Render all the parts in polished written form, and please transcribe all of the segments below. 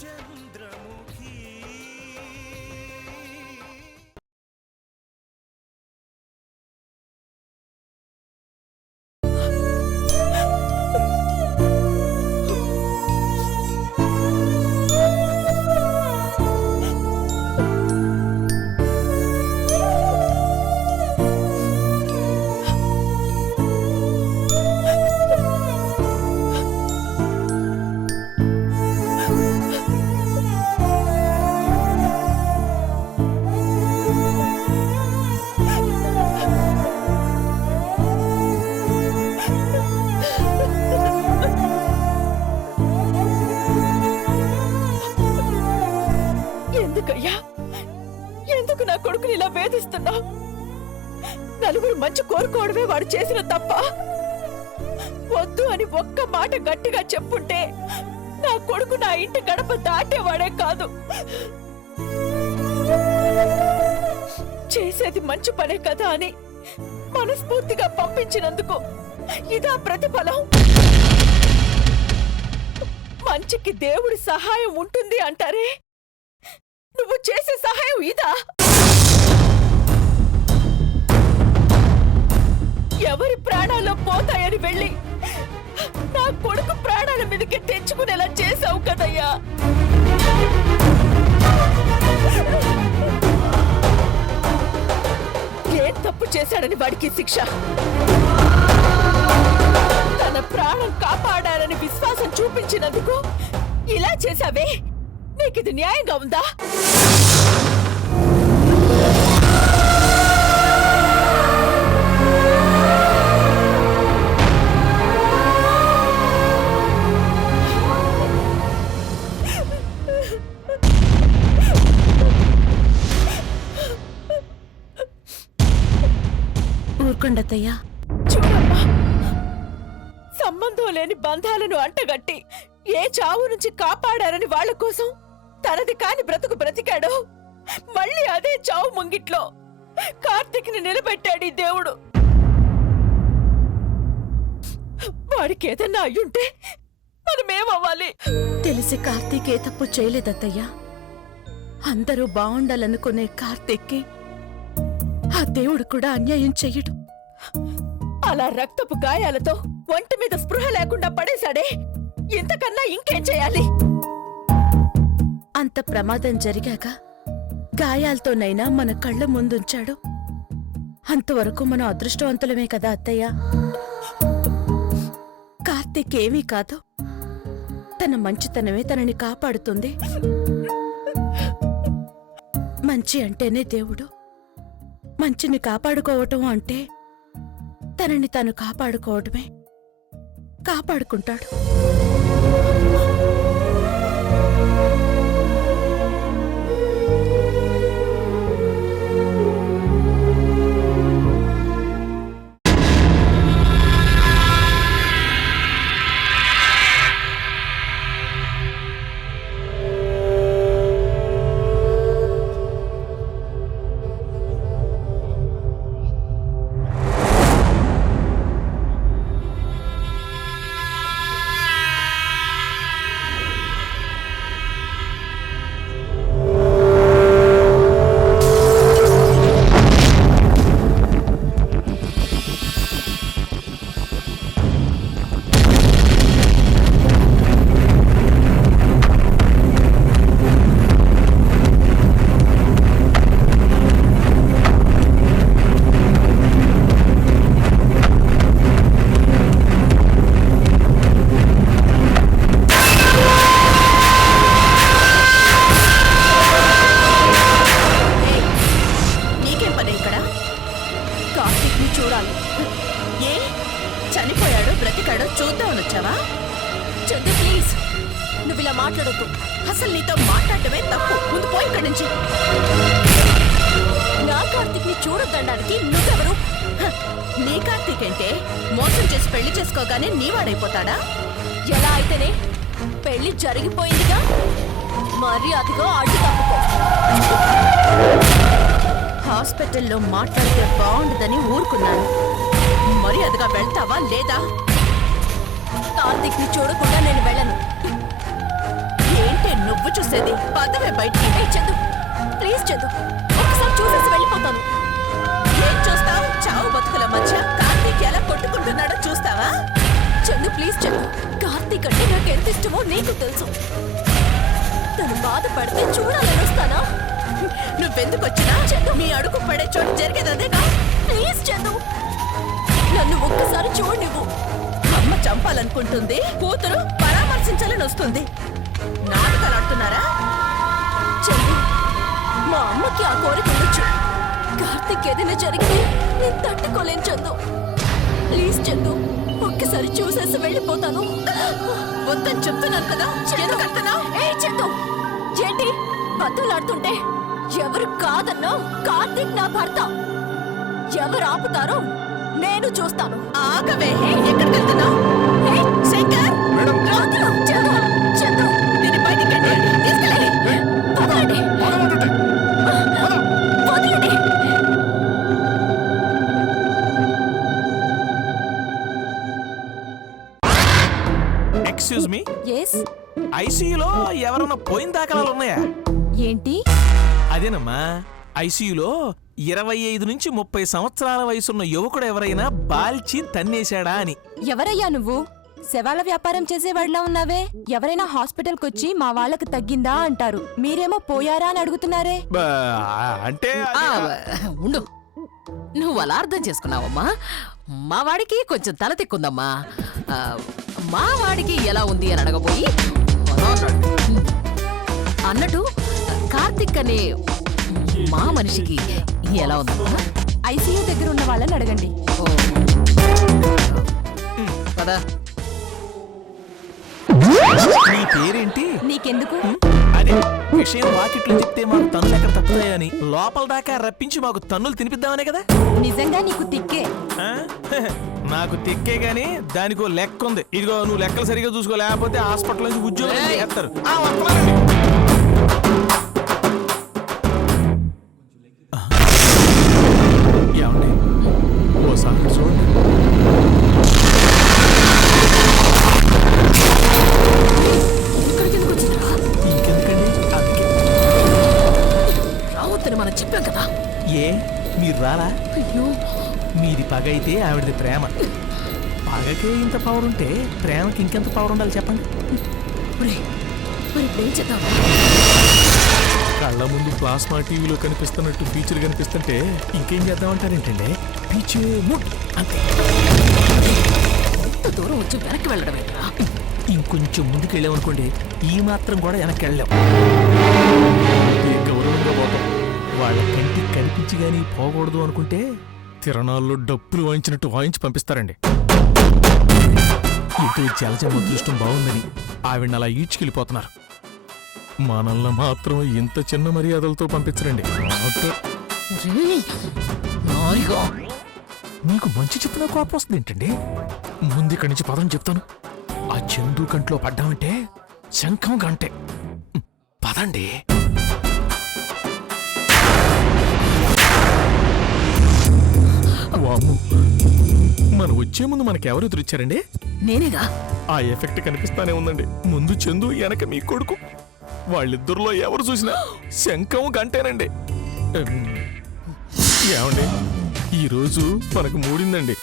చంద్రముఖి ఎందుకు నా కొడుకుని ఇలా వేధిస్తున్నావు? నలుగురు మంచి కోరుకోవడమే వాడు చేసిన తప్ప. వద్దు అని ఒక్క మాట గట్టిగా చెప్పుంటే నా కొడుకు నా ఇంటి గడప దాటేవాడే కాదు. చేసేది మంచి పనే కదా అని మనస్ఫూర్తిగా పంపించినందుకు ఇదా ప్రతిఫలం? మంచికి దేవుడి సహాయం ఉంటుంది అంటారే, నువ్వు చేసే సహాయం ఇదా? ఎవరి ప్రాణాల్లో పోతాయని వెళ్ళి నా కొడుకు ప్రాణాల మీదకి తెచ్చుకునేలా చేసావు కదయ్యా. ఏం తప్పు చేశాడని వాడికి శిక్ష? తన ప్రాణం కాపాడాలని విశ్వాసం చూపించినందుకు ఇలా చేశావే, నీకిది న్యాయంగా ఉందా? ఊరుకొండతయ్యా. చూడమ్మా, సంబంధం లేని బంధాలను అంటగట్టి ఏ చావు నుంచి కాపాడారని వాళ్ల కోసం తనది కాని బ్రతుకు బ్రతికాడో, మళ్ళీ అదే చావు ముంగిట్లో కార్తీక్ ని నిలబెట్టాడు ఈ దేవుడు. వాడికి ఏదన్నా అయ్యుంటే మనమేమవ్వాలి? తెలిసి కార్తీక్ ఏ తప్పు చేయలేదత్తయ్యా. అందరూ బావుండాలనుకునే కార్తీక్కి ఆ దేవుడు కూడా అన్యాయం చెయ్యడు. అలా రక్తపు గాయాలతో ఒంటి మీద స్పృహ లేకుండా పడేశాడే, ఇంతకన్నా ఇంకేం చేయాలి? అంత ప్రమాదం జరిగాక గాయాలతోనైనా మన కళ్ళ ముందుంచాడు. అంతవరకు మనం అదృష్టవంతులమే కదా అత్తయ్య. కార్తీక్ ఏమీ కాదు, తన మంచితనమే తనని కాపాడుతుంది. మంచి అంటేనే దేవుడు. మంచిని కాపాడుకోవటం అంటే తనని తాను కాపాడుకోవటమే. కాపాడుకుంటాడు. మాట్లాడొద్దు. అసలు నీతో మాట్లాడటమే తప్పు. ముందు పోయి ఇక్కడి నుంచి. నా కార్తీక్ ని చూడొద్దనడానికి నువ్వెవరు? నీ కార్తీక్ అంటే మోసం చేసి పెళ్లి చేసుకోగానే నీవాడైపోతాడా? ఎలా అయితేనే పెళ్లి జరిగిపోయిందిగా, మర్యాదగా అడ్డు తప్పుకో. హాస్పిటల్లో మాట్లాడితే బాగుండదని ఊరుకున్నాను. మర్యాదగా వెళ్తావా లేదా? కార్తీక్ ని చూడకుండా నేను వెళ్ళను. ఏంటి నువ్వు నువ్వు చూసేది పదవే బయటికి. చందు ప్లీజ్ చందు, ఒకసారి చూసేసి వెళ్ళిపోతాను. ఏం చూస్తావు? చావు బతుకుల మధ్య కార్తీక్ ఎలా కొట్టుకుంటున్నాడో చూస్తావా? చందు ప్లీజ్ చందు, కార్తీక్ అంటే నాకు ఎంత ఇష్టమో నీకు తెలుసు. తను బాధపడితే చూడాలని వస్తానా? నువ్వెందుకు వచ్చినా మీ అడుగు పడే చోటు జరిగేది అదేగా. ప్లీజ్ చందు, నన్ను ఒక్కసారి చూడు. నువ్వు అమ్మ చంపాలనుకుంటుంది, కూతురు పరామర్శించాలని వస్తుంది. నాటకాలు ఆడుతున్నారా? చందు, మా అమ్మకి ఆ కోరిక ఉండొచ్చు. కార్తీక్ ఏదైనా జరిగితే నేను తట్టుకోలేను చందు. ప్లీజ్ చందు, ఒక్కసారి చూసేసి వెళ్ళిపోతాను. వద్దని చెప్తున్నాను కదా. ఏ చందు, ఏంటి బతులాడుతుంటే? ఎవరు కాదన్నా కార్తీక్ నా భర్త. ఎవరు ఆపుతారో నేను చూస్తాను. ఆగవే, ఎక్కడికి వెళ్తున్నావు? శంకర్, వదలు, చందు, చందు, దీన్ని బయటికి తీసుకెళ్ళి. వదలండి, వదలండి. ఎక్స్క్యూజ్ మీ, ఎస్, ఐసీయూలో ఎవరన్నా పోయిన దాఖలాలు ఉన్నాయా? ఏంటి? అదేనమ్మా, ఐసీయూలో 25 నుంచి 30 సంవత్సరాల వయసున్న యువకుడు ఎవరైనా బాల్చి తన్నేశాడా అని. ఎవరయ్యా నువ్వు? శవాల వ్యాపారం చేసేవాడిలా ఉన్నావే. ఎవరైనా హాస్పిటల్కి వచ్చి మా వాళ్ళకి తగ్గిందా అంటారు, మీరేమో పోయారా అని అడుగుతున్నారే. అంటే ఉండు, నువ్వు అలా అర్థం చేసుకున్నావమ్మా. మా వాడికి కొంచెం తల తిక్కుందమ్మా. మా వాడికి ఎలా ఉంది అని అడగబోయి అన్నట్టు కార్తిక్ అనే మా మనిషికి ఎలా ఉందమ్మా? ఐసీయూ దగ్గర ఉన్న వాళ్ళని అడగండి. ఓ, పద. నీ పేరేంటి? నీకెందుకు? అదే విషయం వాకిట్లో చెప్తే మాకు తన్నులు ఎక్కడ తప్పుతాయని లోపల దాకా రప్పించి మాకు తన్నులు తినిపిద్దామనే కదా. నిజంగా నీకు తిక్కే. ఆ? నాకు తిక్కే గాని దానికో లెక్క ఉంది. ఇదిగో, నువ్వు లెక్కలు సరిగా చూసుకో, లేకపోతే హాస్పిటల్ నుంచి ఉద్యోగం చేస్తారు. ఏమండి, ఓసారి చూడండి. ఇంకెందుకండి? అందుకే రావద్దని మనం చెప్పాం కదా. ఏ మీరు రాలా? అయ్యో, మీది పగ అయితే ఆవిడది ప్రేమ. పగకే ఇంత పవర్ ఉంటే ప్రేమకి ఇంకెంత పవర్ ఉండాలి చెప్పండి. మరి ఇప్పుడు ఏం చేద్దాం? కళ్ళ ముందు ప్లాస్మా టీవీలో కనిపిస్తున్నట్టు ఫీచర్ కనిపిస్తుంటే ఇంకేం చేద్దామంటారేంటండి? పీచే ముట్ అంతే. ఇంత దూరం వచ్చి వెనక్కి వెళ్ళడం ఏంట్రా? ఇంకొంచెం ముందుకు వెళ్ళామనుకోండి, ఈ మాత్రం కూడా వెనక్కి వెళ్ళాం. గౌరవంగా పోతాం. వాళ్ళ కంటికి కనిపించి గానీ పోకూడదు అనుకుంటే తిరణాల్లో డప్పులు వాయించినట్టు వాయించి పంపిస్తారండి. ఇటు జలజం అదృష్టం బాగుందని ఆవిడ అలా ఈడ్చుకెళ్ళిపోతున్నారు. మనల్ని మాత్రం ఇంత చిన్న మర్యాదలతో పంపించరండి. ఒరేయ్, నారిగా. మీకు మంచి చెప్పిన కోపం వస్తుంది ఏంటండి? ముందు ఇక్కడి నుంచి పదం చెప్తాను. ఆ చందు కంట్లో పడ్డామంటే శంఖం గంటే. పదండి. వామ్ము, మనం వచ్చే ముందు మనకెవరు ఎదురొచ్చారండి? నేనేగా. ఆ ఎఫెక్ట్ కనిపిస్తానే ఉందండి. ముందు చందు, వెనక మీ కొడుకు. వాళ్ళిద్దరిలో ఎవరు చూసినా శంఖం గంటేనండి. ఏమండి, ఈరోజు మనకు మూడిందండి.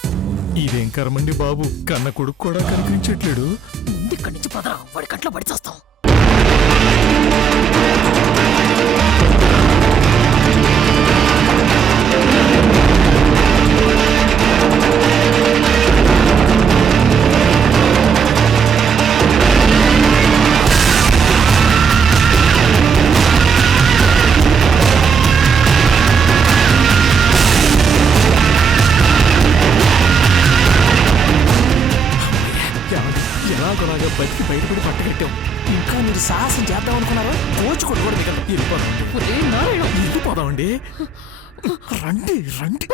ఇదేం కర్మండి బాబు, కన్న కొడుకు కూడా కనిపించట్లేడు. ముందు ఇక్కడి నుంచి పదరా, వాడి కంట్లో పడి చేస్తాం. ఎలాగోలాగా బతికి బయటపడి పట్టగట్టాం. ఇంకా మీరు సాహసం చేద్దాం అనుకున్నారా? కోచుకోడు కూడా దిగదు. వెళ్ళిపోదామండి. రండి రండి.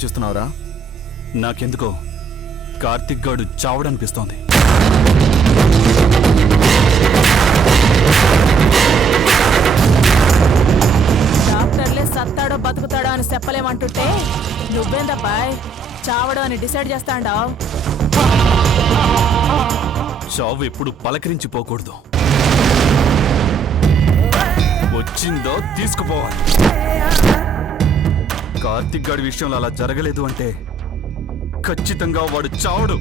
ఆలోచిస్తున్నావురా? నాకెందుకో కార్తిక్ గాడు చావడనిపిస్తోంది. డాక్టర్లే సత్తాడో బతుకుతాడో అని చెప్పలేమంటుంటే నువ్వేందబ్బాయ్ చావడం అని డిసైడ్ చేస్తాండావు? చావు ఎప్పుడు పలకరించిపోకూడదు. వచ్చిందో తీసుకుపోవాలి. కార్తిక్ గాడి విషయంలో అలా జరగలేదు అంటే ఖచ్చితంగా వాడు చావడు.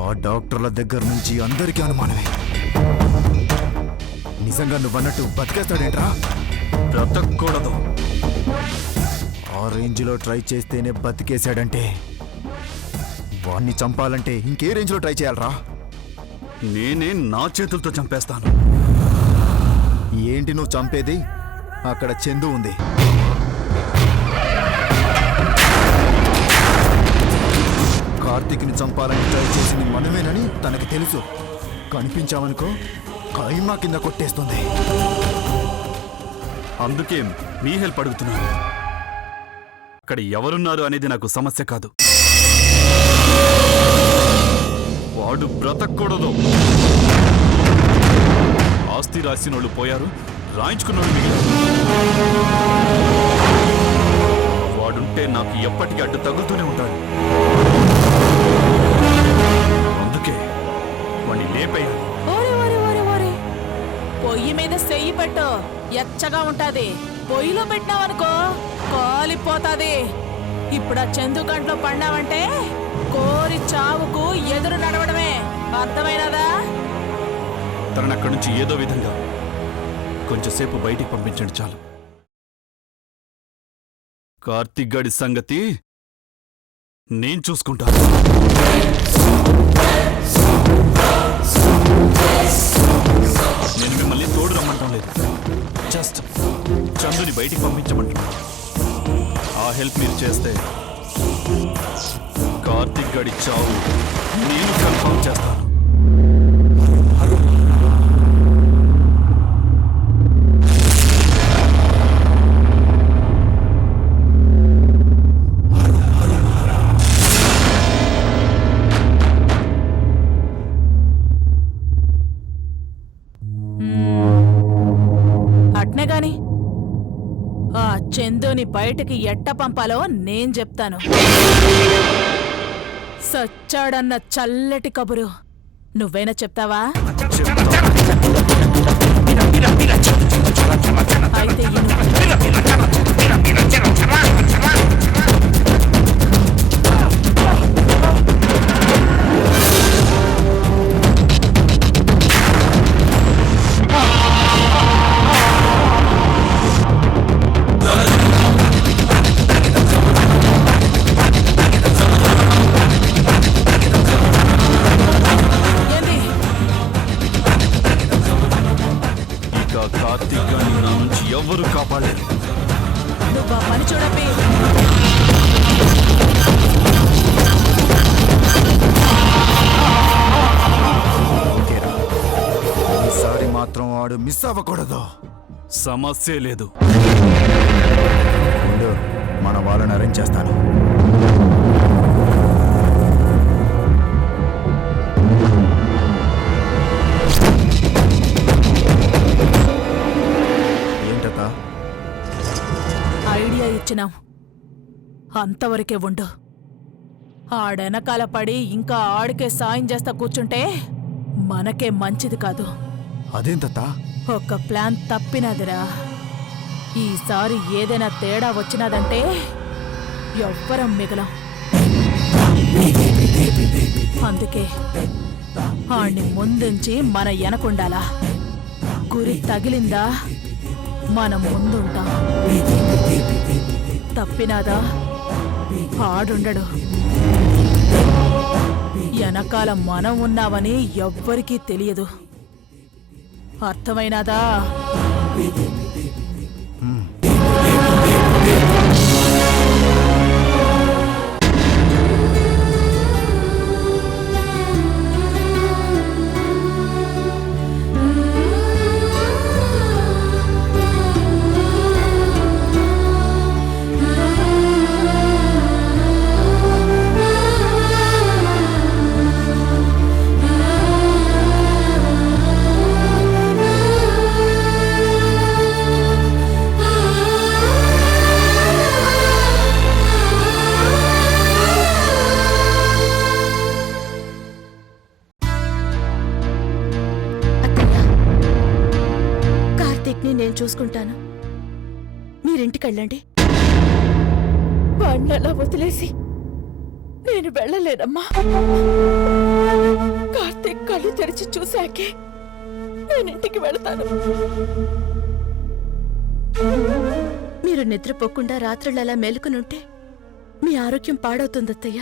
ఆ డాక్టర్ల దగ్గర నుంచి అందరికీ అనుమానమే. నిజంగా నువ్వన్నట్టు బతికేస్తాడేంట్రా? బ్రతకూడదు. ఆ రేంజ్లో ట్రై చేస్తేనే బతికేశాడంటే వాణ్ణి చంపాలంటే ఇంకే రేంజ్లో ట్రై చేయాలరా? నేనే నా చేతులతో చంపేస్తాను. ఏంటి నువ్వు చంపేది? అక్కడ చందు ఉంది. కార్తిక్ని చంపాలని ట్రై చేసింది మనమేనని తనకి తెలుసు. కనిపించామనుకో కైమా కింద కొట్టేస్తుంది. అందుకే మీ హెల్ప్ అడుగుతున్నాను. అక్కడ ఎవరున్నారు అనేది నాకు సమస్య కాదు. వాడు బ్రతకూడదు. ఆస్తి రాసినోళ్ళు పోయారు, రాయించుకున్నోళ్ళు మిగిలారు. వాడుంటే నాకు ఎప్పటికీ అడ్డు తగులుతూనే ఉంటాడు. అందుకే వాడిని లేపేయాలి. పొయ్యి మీద చెయ్యి పెట్టు, ఎచ్చగా ఉంటాది. పొయ్యిలో పెట్టినావనుకో కాలిపోతాది. ఇప్పుడు ఆ చందు గంటలో పడినావంటే కోరి చావుకు ఎదురు నడవడమే. అర్థమైనదా? తనని అక్కడి నుంచి ఏదో విధంగా కొంచెంసేపు బయటికి పంపించండి చాలు. కార్తిక్ గాడి సంగతి నేను చూసుకుంటాను. నేను మిమ్మల్ని తోడు రమ్మంటాం లేదు. జస్ట్ చందుని బయటికి పంపించమంటున్నాను. ఆ హెల్ప్ మీరు చేస్తే కార్తిక్ గాడి చావు నేను కన్ఫర్మ్ చేస్తాను. అట్నే గాని ఆ చందుని బయటికి ఎట్ట పంపాలో నేను చెప్తాను. సచ్చాడన్న చల్లటి కబురు నువ్వైనా చెప్తావా? అయితే కార్తిక్ గారిని నా నుంచి ఎవ్వరూ కాపాడలేరు. నువ్వు ఆ పని చూడపి. ఓకేరా, ఈసారి మాత్రం వాడు మిస్ అవ్వకూడదు. సమస్య లేదు. ముందు మన వాళ్ళని అరేంజ్ చేస్తాను. ఐడియా ఇచ్చినాం, అంతవరకే ఉండు. ఆడెనకాల పడి ఇంకా ఆడికే సాయం చేస్తా కూర్చుంటే మనకే మంచిది కాదు. అదేం తాత? ఒక్క ప్లాన్ తప్పినదిరా. ఈసారి ఏదైనా తేడా వచ్చినదంటే ఎవ్వరం మిగలం. అందుకే ఆడిని ముందుంచి మన వెనకుండాలా. గురి తగిలిందా మనం ముందుంటాం. తప్పినాదా ఆడుండడు. వెనకాల మనం ఉన్నామని ఎవ్వరికీ తెలియదు. అర్థమైనాదా? చూసుకుంటాను. మీరింటికెళ్ళండి. వాడిని అలా వదిలేసి నేను వెళ్ళలేనమ్మా. కార్తీక్ కళ్ళు తెరిచి చూశాకే నేను ఇంటికి వెళతాను. మీరు నిద్రపోకుండా రాత్రులలా మేలుకునుంటే మీ ఆరోగ్యం పాడవుతుందత్తయ్య.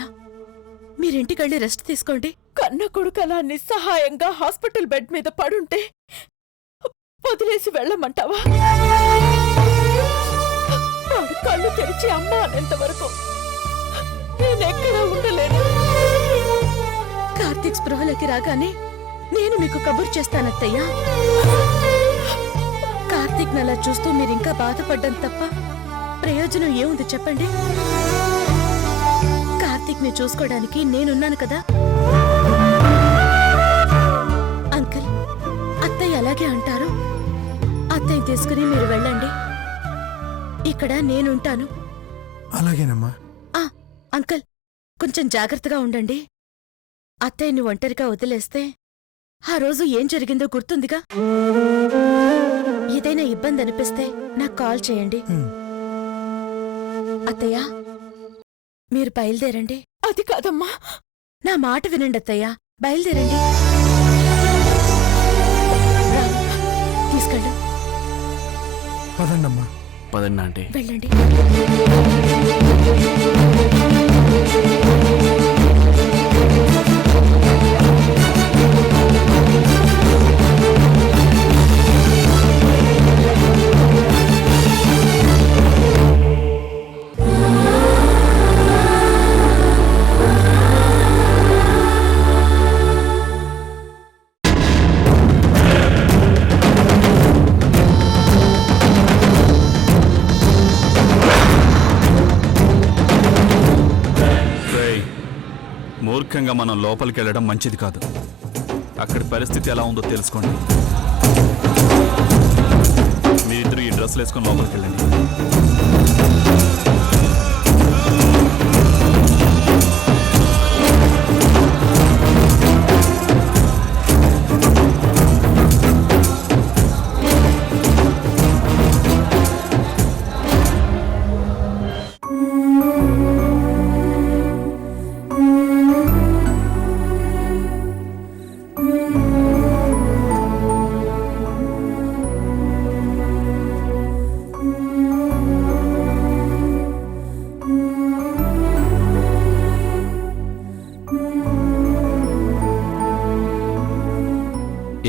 మీరింటికెళ్ళి రెస్ట్ తీసుకోండి. కన్న కొడుకు అలా నిస్సహాయంగా హాస్పిటల్ బెడ్ మీద పడుంటే వదిలేసి వెళ్ళమంటావా? వాడు కళ్ళు తెరిచి అమ్మ అనేంత వరకు నేనెక్కడా ఉండలేను. కార్తీక్ స్పృహలోకి రాగానే నేను మీకు కబురు చేస్తానత్తయ్యా. కార్తీక్ నలా చూస్తూ మీరింకా బాధపడ్డం తప్ప ప్రయోజనం ఏముంది చెప్పండి? కార్తీక్ ని చూసుకోవడానికి నేనున్నాను కదా. అంకుల్, అత్తయ్య అలాగే అంటారు. అత్తయ్య తీసుకుని మీరు వెళ్ళండి. ఇక్కడ నేనుంటాను. అలాగేనమ్మా. అంకుల్, కొంచెం జాగ్రత్తగా ఉండండి. అత్తయ్యని ఒంటరిగా వదిలేస్తే ఆ రోజు ఏం జరిగిందో గుర్తుందిగా. ఏదైనా ఇబ్బంది అనిపిస్తే నాకు కాల్ చేయండి. అత్తయ్య, మీరు బయలుదేరండి. అది కాదమ్మా. నా మాట వినండి అత్తయ్య, బయలుదేరండి. రా, తీసుకెళ్ళు. పదండమ్మా. పదండి ఆంటీ. వెళ్ళండి. మూర్ఖంగా మనం లోపలికి వెళ్ళడం మంచిది కాదు. అక్కడి పరిస్థితి ఎలా ఉందో తెలుసుకోండి. మీరిద్దరు ఈ డ్రెస్సులు వేసుకొని లోపలికి వెళ్ళండి.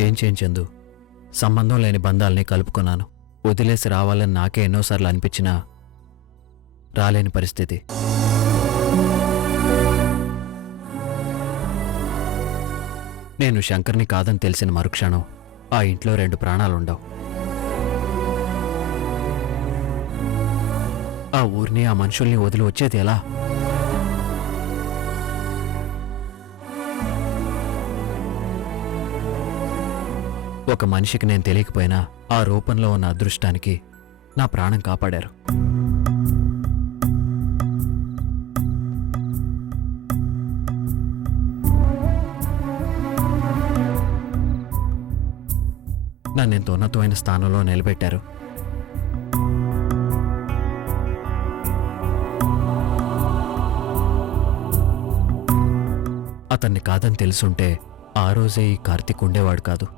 ఏం చేయించందు, సంబంధం లేని బంధాల్ని కలుపుకున్నాను. వదిలేసి రావాలని నాకే ఎన్నోసార్లు అనిపించినా రాలేని పరిస్థితి. నేను శంకర్ని కాదని తెలిసిన మరుక్షణం ఆ ఇంట్లో 2 ప్రాణాలుండవు. ఆ ఊరిని, ఆ మనుషుల్ని వదిలి వచ్చేది ఎలా? ఒక మనిషికి నేను తెలియకపోయినా ఆ రూపంలో ఉన్న అదృష్టానికి నా ప్రాణం కాపాడారు. నన్నెంత ఉన్నతమైన స్థానంలో నిలబెట్టారు. అతన్ని కాదని తెలుసుంటే ఆ రోజే ఈ కార్తీక్ ఉండేవాడు కాదు.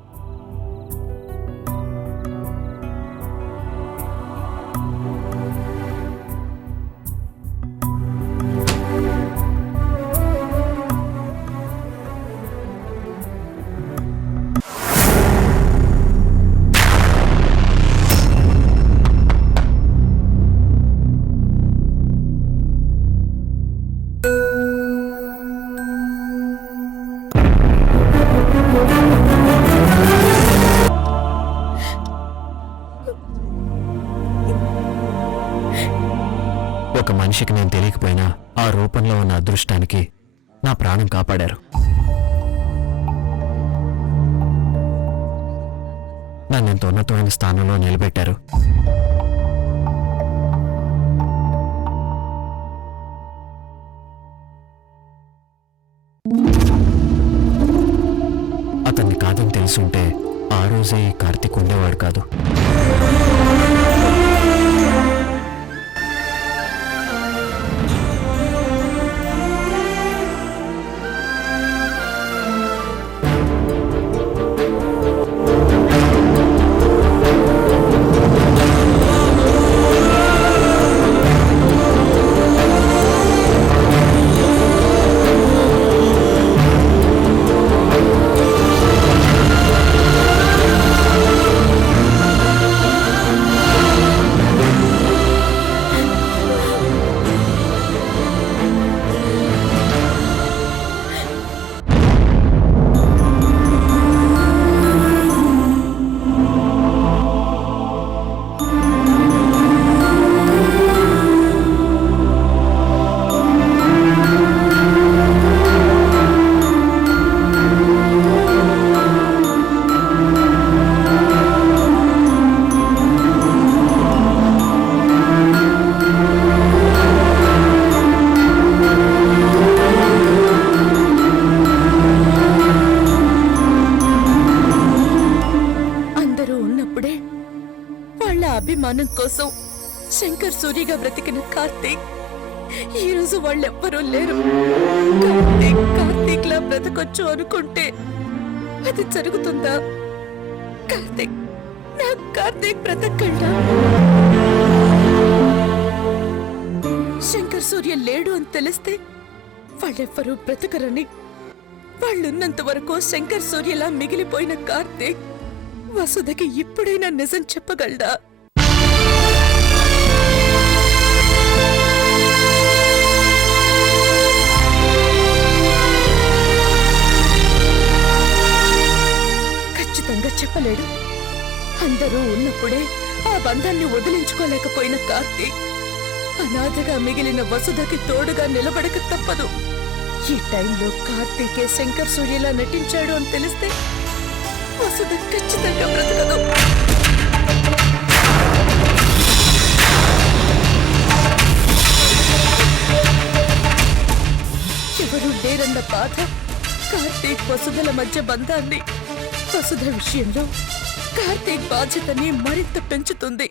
ఒక మనిషికి నేను తెలియకపోయినా ఆ రూపంలో ఉన్న అదృష్టానికి నా ప్రాణం కాపాడారు. నన్నెంత ఉన్నతమైన స్థానంలో నిలబెట్టారు. అతన్ని కాదని తెలుసుంటే ఆ రోజే ఈ కార్తీక్ ఉండేవాడు కాదు. అభిమానం కోసం శంకర్ సూరిగా బ్రతికిన కార్తీక్ ఈరోజు వాళ్ళెవ్వరూ లేరు. కార్తీక్ లా బ్రతకొచ్చు అనుకుంటే అది జరుగుతుందా? కార్తీక్ బ్రతకల్లా? శంకర్ సూర్య లేడు అని తెలిస్తే వాళ్ళెవ్వరూ బ్రతకరని, వాళ్ళున్నంత వరకు శంకర్ సూర్యలా మిగిలిపోయిన కార్తీక్ వసుధకి ఇప్పుడైనా నిజం చెప్పగలడా? ఖచ్చితంగా చెప్పలేడు. అందరూ ఉన్నప్పుడే ఆ బంధాన్ని వదిలించుకోలేకపోయిన కార్తీక్ అనాథగా మిగిలిన వసుధకి తోడుగా నిలబడక తప్పదు. ఈ టైంలో కార్తీకే శంకర్ సూర్యలా నటించాడు అని తెలిస్తే వసుధ ఖచ్చితంగా బ్రతకదు. ఎవరూ లేరన్న బాధ కార్తీక్ వసుధల మధ్య బంధాన్ని, వసుధ విషయంలో కార్తీక్ బాధ్యతని మరింత పెంచుతుంది.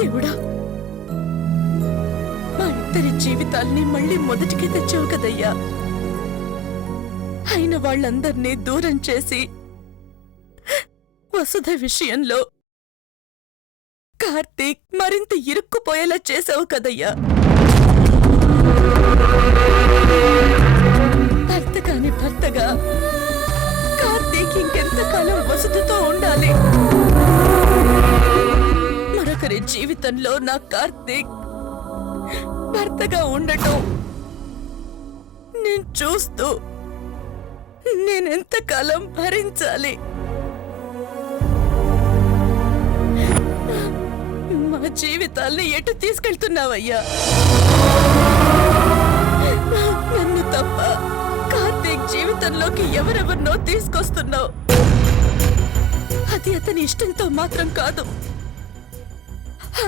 దేవుడా, మా ఇద్దరి జీవితాల్ని మళ్ళీ మొదటికి తెచ్చావు కదయ్యా. అయిన వాళ్ళందర్నీ దూరం చేసి వసుధ విషయంలో కార్తీక్ మరింత ఇరుక్కుపోయేలా చేసావు కదయ్యా. భర్త కాని భర్తగా కార్తీక్ ఇంకెంతకాలం వసుధతో ఉండాలి? మరొకరి జీవితంలో నా కార్తీక్ భర్తగా ఉండటం నేను చూస్తూ నేనెంతకాలం భరించాలి? మా జీవితాల్ని ఎటు తీసుకెళ్తున్నావయ్యా? నన్ను తప్ప కార్తీక్ జీవితంలోకి ఎవరెవరినో తీసుకొస్తున్నావు. అది అతని ఇష్టంతో మాత్రం కాదు,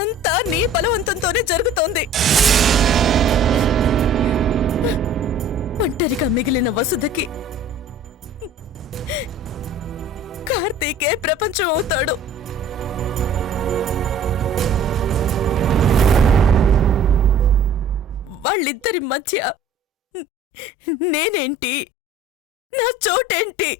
అంతా నీ బలవంతంతోనే జరుగుతోంది. ఒంటరిగా మిగిలిన వసుధకి కార్తీకే ప్రపంచం అవుతాడు. వాళ్ళిద్దరి మధ్య నేనేంటి? నా చోటేంటి?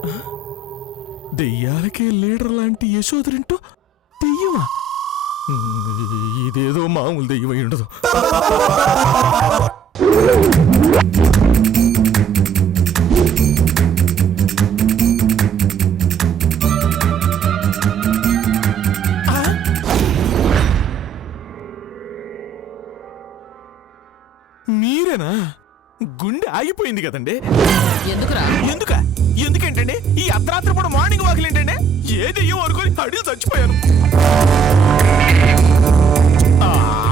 దెయ్యాలకే లీడర్ లాంటి యశోదరింటూ దెయ్యమా? 「 దెయ్యాలకే లీడర్ లాంటి యశోదరింటూ దెయ్యమా? ఇదేదో మామూలు దెయ్యమై ఉండదు. మీరేనా? గుండె ఆగిపోయింది కదండి. ఎందుకురా? ఎందుకేంటండి ఈ అర్ధరాత్రి పూట మార్నింగ్ వాకిల్ ఏంటండి? ఏ దెయ్యం అనుకొని అడిగి చచ్చిపోయాను.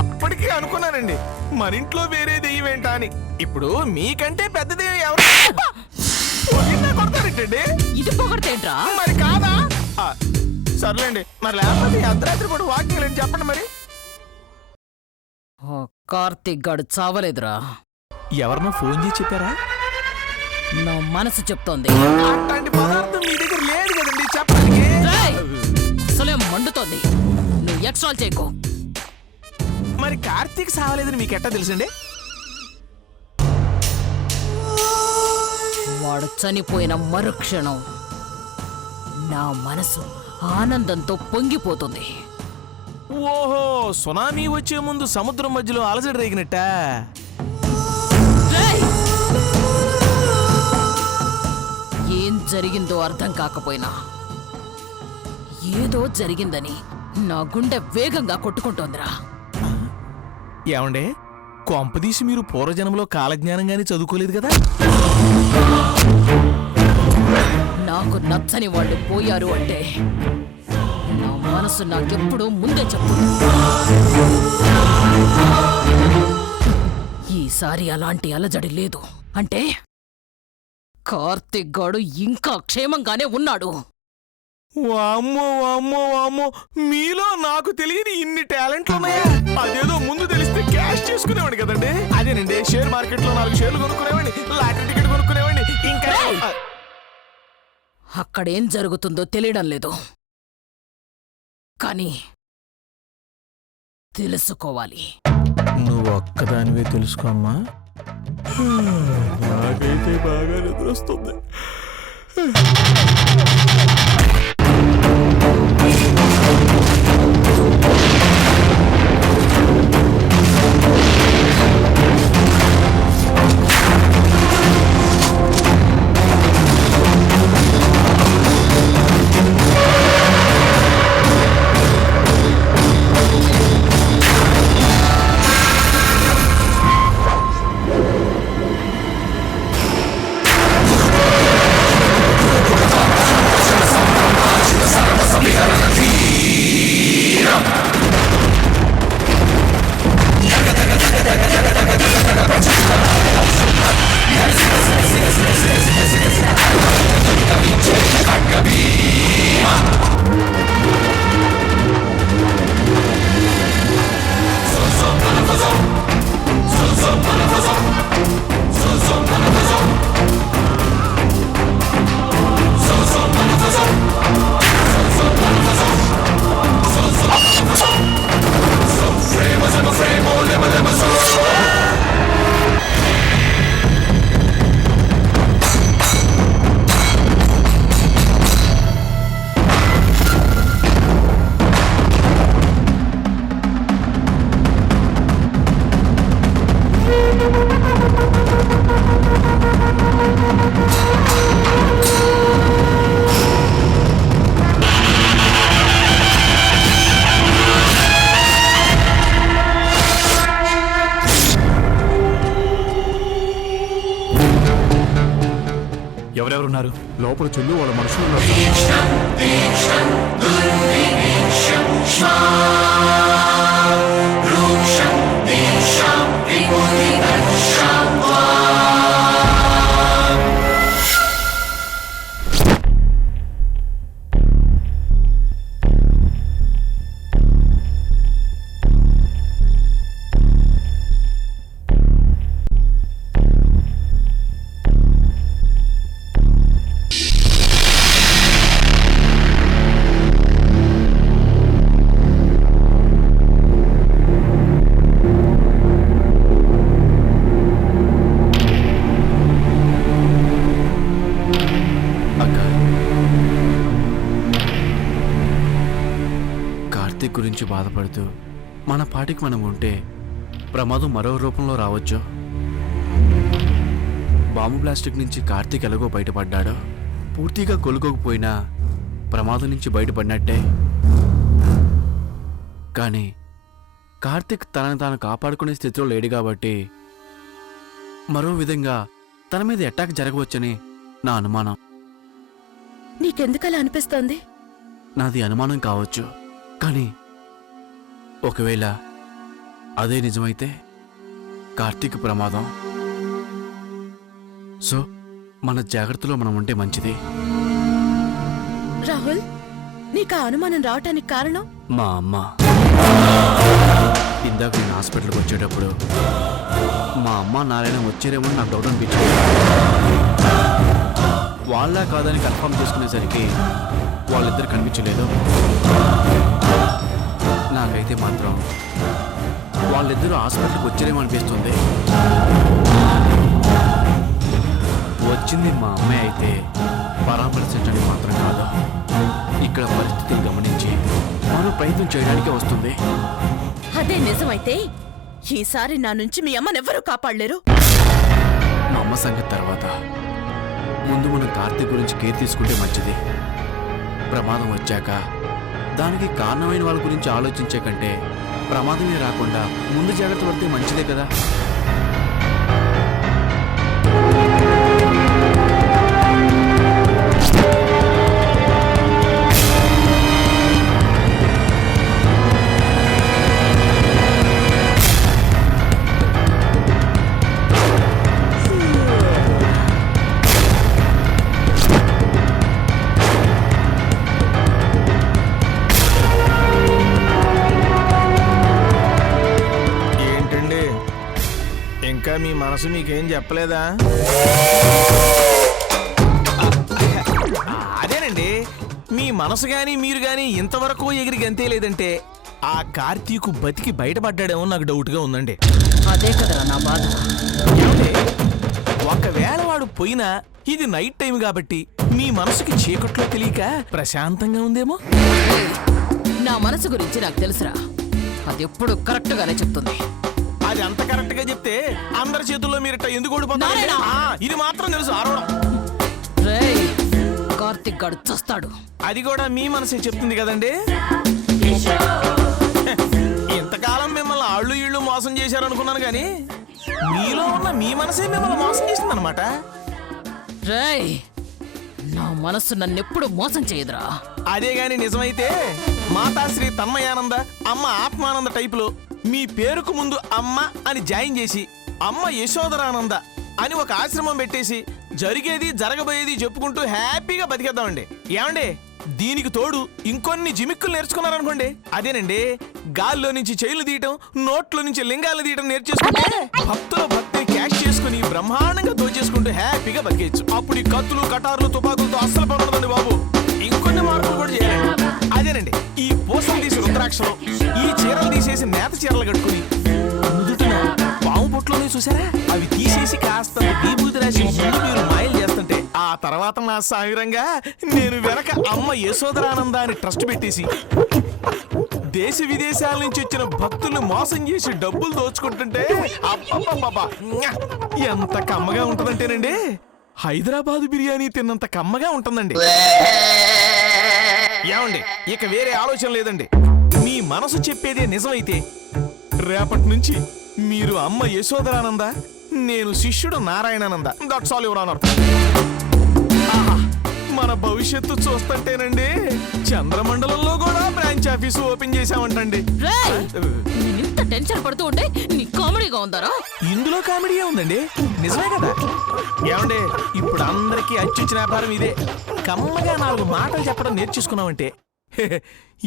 అప్పటికే అనుకున్నానండి మన ఇంట్లో వేరే దెయ్యం ఏంటా అని. ఇప్పుడు మీకంటే పెద్ద దెయ్యం ఎవరు కొడతారేంటండి? ఇది పొగడతేంట్రా? మరి కాదా? సర్లేండి, మరి లేకపోతే ఈ అర్ధరాత్రి పూట వాకింగ్ ఏంటి చెప్పండి మరి. కార్తీక్ గాడు చావలేదురా. ఎవరినో ఫోన్ చేసి చెప్పారా? నా మనసు చెప్తోంది. అట్లాంటి పదార్థం మీ దగ్గర లేదు కదండి చెప్పడానికి. అసలే మండుతోంది, నువ్వు ఎక్స్ట్రాల్ చేయకు. మరి కార్తీక్ సావలేదని మీకెట్టా తెలుసండి? వాడు చనిపోయిన మరుక్షణం నా మనసు ఆనందంతో పొంగిపోతుంది. ఓహో, సునామీ వచ్చే ముందు సముద్రం మధ్యలో అలజడి రేగినట్ట. ఏం జరిగిందో అర్థం కాకపోయినా ఏదో జరిగిందని నా గుండె వేగంగా కొట్టుకుంటోందిరా. ఏమండే, కొంపదీసి మీరు పూర్వజన్మలో కాలజ్ఞానంగానే చదువుకోలేదు కదా? నాకు నచ్చని వాళ్ళు పోయారు అంటే నా మనసు నాకెప్పుడూ ముందే చెప్పు. ఈసారి అలాంటి అలజడి లేదు అంటే కార్తీక్ గాడు ఇంకా క్షేమంగానే ఉన్నాడు. వామ్మో వామ్మో వామ్మో, మీలో నాకు తెలియని ఇన్ని టాలెంట్లు ఉన్నాయా? అదేదో ముందు తెలిస్తే క్యాష్ చేసుకునేవాడి కదండి. అదేనండి, షేర్ మార్కెట్ లో 4 షేర్లు కొనుక్కునేవాడిని, లాటరీ టికెట్ కొనుక్కునేవాడిని. ఇంకా అక్కడేం జరుగుతుందో తెలియడం లేదు, కానీ తెలుసుకోవాలి. నువ్వు ఒక్కదానివే తెలుసుకోమ్మా. నాకైతే బాగా నిద్రొస్తుంది. ఎవరెవరున్నారు లోపల? చెల్లు వాళ్ళ మనుషులు ఉన్నారు. కార్తీక్ గురించి బాధపడుతూ మన పాటికి మనం ఉంటే ప్రమాదం మరో రూపంలో రావచ్చు. బాంబు ప్లాస్టిక్ నుంచి కార్తీక్ ఎలాగో బయటపడ్డాడో పూర్తిగా కొలుకోకపోయినా ప్రమాదం నుంచి బయటపడినట్టే. కానీ కార్తీక్ తనని తాను కాపాడుకునే స్థితిలో లేడు కాబట్టి మరో విధంగా తన మీద అటాక్ జరగవచ్చని నా అనుమానం. నీకెందుకలా అనిపిస్తోంది? నాది అనుమానం కావచ్చు, కానీ ఒకవేళ అదే నిజమైతే కార్తీక్ ప్రమాదం. సో మన జాగ్రత్తలో మనం ఉంటే మంచిది. రాహుల్, నీకు ఆ అనుమానం రావటానికి కారణం? మా అమ్మ ఇందాక నేను హాస్పిటల్కి వచ్చేటప్పుడు మా అమ్మ నారాయణ వచ్చారేమో నాకు డౌట్ అనిపించింది. వాళ్ళ కాదని కన్ఫర్మ్ చేసుకునేసరికి వాళ్ళిద్దరు కనిపించలేదు. నాకైతే మాత్రం వాళ్ళిద్దరూ హాస్పిటల్కి వచ్చారేమో అనిపిస్తుంది. వచ్చింది మా అమ్మాయి అయితే పరామర్శించడానికి మాత్రం కాదు, ఇక్కడ పరిస్థితులు గమనించి మరో ప్రయత్నం చేయడానికి వస్తుంది. అదే నిజమైతే ఈసారి నా నుంచి మీ అమ్మనెవ్వరూ కాపాడలేరు. మా అమ్మ సంగతి తర్వాత ముందు మనం కార్తీక్ గురించి కేర్ తీసుకుంటే మంచిది. ప్రమాదం వచ్చాక దానికి కారణమైన వాళ్ళ గురించి ఆలోచించే కంటే ప్రమాదమే రాకుండా ముందు జాగ్రత్త పడితే మంచిదే కదా. ఇంకా మీ మనసు మీకేం చెప్పలేదా? అదేనండి, మీ మనసు గాని మీరు గాని ఇంతవరకు ఎగిరి గంతే లేదంటే ఆ కార్తీకు బతికి బయటపడ్డాడేమో నాకు డౌట్గా ఉందండి. అదే కదరా నా బాధ. ఏమండి, ఒకవేళ వాడు పోయినా ఇది నైట్ టైం కాబట్టి మీ మనసుకి చీకట్లో తెలియక ప్రశాంతంగా ఉందేమో. నా మనసు గురించి నాకు తెలుసురా, అది ఎప్పుడు కరెక్ట్ గానే చెప్తుంది. అది అంత కరెక్ట్ గా చెప్తే అందరి చేతుల్లో మీరు ఎందుకు ఓడిపోతారు? ఇది మాత్రం తెలుసు, ఆరోడం. రేయ్, కార్తిక్ గాడు చస్తాడు. అది కూడా మీ మనసే చెప్తుంది కదండి. ఇంతకాలం మిమ్మల్ని ఆళ్ళు ఇళ్ళు మోసం చేశారనుకున్నాను కానీ మీలో ఉన్న మీ మనసే మిమ్మల్ని మోసం చేసింది అనమాట. రేయ్, నా మనసు నన్నెప్పుడు మోసం చేయదురా. అదే గాని నిజమైతే మాతాశ్రీ తన్మయానంద, అమ్మ ఆత్మానంద టైపులో మీ పేరుకు ముందు అమ్మ అని జాయిన్ చేసి అమ్మ యశోధరానంద అని ఒక ఆశ్రమం పెట్టేసి జరిగేది జరగబోయేది చెప్పుకుంటూ హ్యాపీగా బతికేద్దామండి. ఏమండి, దీనికి తోడు ఇంకొన్ని జిమిక్కులు నేర్చుకున్నారనుకోండి, అదేనండి గాల్లో నుంచి చైలు తీయటం, నోట్లో నుంచి లింగాలు తీయటం నేర్చేసుకుంటే భక్తుల భక్తిని క్యాష్ చేసుకుని బ్రహ్మాండంగా దోచేసుకుంటూ హ్యాపీగా బతికేయచ్చు. అప్పుడు ఈ కత్తులు కటార్లు తుపాకులతో అస్సలు పనుండదండి బాబు. ఇంకొన్ని మార్పులు కూడా చేయాలండి. అదేనండి, ఈ పూసలు తీసి రుద్రాక్షలు, ఈ చీరలు తీసేసి నేత చీరలు కట్టుకుని నుదుటిన పాము పొట్లోనే చూసారా అవి తీసేసి కాస్త విభూతి రాసి ముందు మీరు మాయలు చేస్తుంటే ఆ తర్వాత నా సాయురంగా నేను వెనక అమ్మ యశోధరానందాన్ని ట్రస్ట్ పెట్టేసి దేశ విదేశాల నుంచి వచ్చిన భక్తుల్ని మోసం చేసి డబ్బులు దోచుకుంటుంటే అబ్బబ్బబ్బా ఎంత కమ్మగా ఉంటుందంటేనండి హైదరాబాద్ బిర్యానీ తిన్నంత కమ్మగా ఉంటుందండి. ఏమండి, ఇక వేరే ఆలోచన లేదండి. మీ మనసు చెప్పేదే నిజమైతే రేపటి నుంచి మీరు అమ్మ యశోధరానంద, నేను శిష్యుడు Narayanananda. That's all your honour. మన భవిష్యత్తు చూస్తుంటేనండి చంద్రమండలంలో కూడా బ్రాంచ్ ఆఫీసు ఓపెన్ చేశామంటండి. ఇంత టెన్షన్ పడుతూ ఉంటే నీ కామెడీగా ఉందారా? ఇందులో కామెడీయే ఉందండి, నిజమే కదా. ఏమండి, ఇప్పుడు అందరికీ అచ్చుచ్చిన వ్యాపారం ఇదే. కమ్మగా 4 మాటలు చెప్పడం నేర్చేసుకున్నామంటే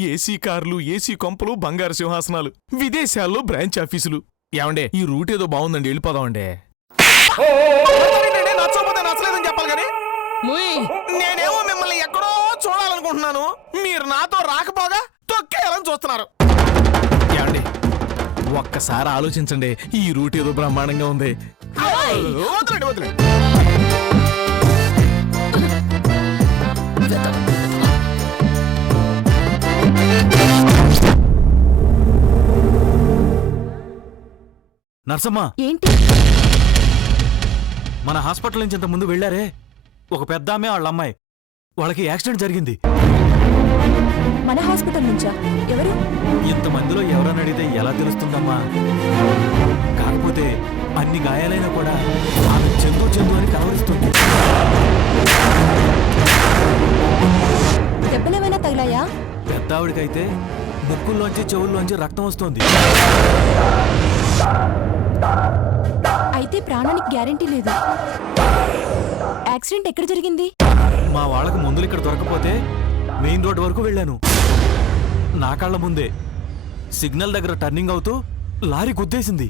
ఏసీ కార్లు, ఏసీ కొంపలు, బంగారు సింహాసనాలు, విదేశాల్లో బ్రాంచ్ ఆఫీసులు. ఏమండే, ఈ రూట్ ఏదో బాగుందండి, వెళ్ళిపోదామండి. నచ్చకపోతే నచ్చలేదని చెప్పాలి కానీ నేనేమో మిమ్మల్ని ఎక్కడో చూడాలనుకుంటున్నాను, మీరు నాతో రాకపోగా తొక్కేయాలని చూస్తున్నారు. ఏమండి, ఒక్కసారి ఆలోచించండి, ఈ రూట్ ఏదో బ్రహ్మాండంగా ఉంది. వదలండి వదలండి. నర్సమ్మా, ఏంటి? మన హాస్పిటల్ నుంచి ఇంత ముందు వెళ్ళారే ఒక పెద్ద ఆమె వాళ్ళ అమ్మాయి, వాళ్ళకి యాక్సిడెంట్ జరిగింది. మన హాస్పిటల్ నుంచా? ఎవరు? ఇంతమందిలో ఎవరని అడిగితే ఎలా తెలుస్తుందమ్మా? కాకపోతే అన్ని గాయాలైనా కూడా ఆమె చందు చందు అని కలవరిస్తుంది. దెబ్బలేమైనా తగిలాయా? పెద్దావిడికైతే ముక్కుల్లోంచి చెవుల్లోంచి రక్తం వస్తోంది. అయితే ప్రాణానికి గ్యారెంటీ లేదు. యాక్సిడెంట్ ఎక్కడ జరిగింది? మా వాళ్ళకు మందులు ఇక్కడ దొరకపోతే మెయిన్ రోడ్ వరకు వెళ్ళాను. నా కళ్ళ ముందే సిగ్నల్ దగ్గర టర్నింగ్ అవుతూ లారీ గుద్దేసింది.